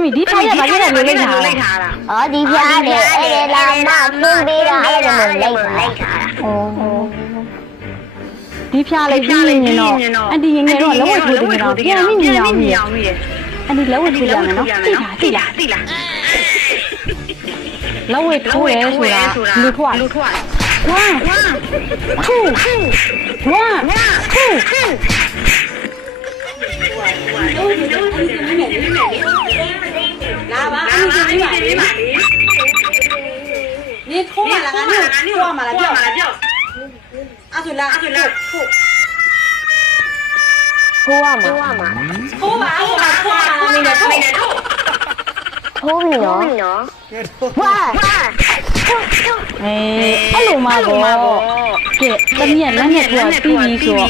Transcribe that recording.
သမီးဒီထားရပါကြတယ်လို့လိုက်ထားတာ ဩဒီပြားတယ်အဲ့ဒါလာမခင်းပေးတာအဲ့ဒါမျိုးလိုက်တာ ဒီဖျားလေးပြီးရင်တော့အန်တီငယ်ငယ်တော့လက်ဝဲထိုးတယ်တော့ပြန်မိမြောင်မိရအန်တီလက်ဝဲထိုးပြန်မယ်နော်သိလားလက်ဝဲထိုးရဲဆိုတာလူထွားဝါထူဝါထူလာပါအန်တီကြီးပါလေ你拖嘛了，你拖嘛了，表。阿水啦，ထိုးရမှာ 拖嘛，没得拖。 ထိုးပြီနော်ဝါ 哎，အဲ့လိုမှပေါ့ကဲတမီးကလက်နဲ့ထိုးပြီးပြီဆိုတော့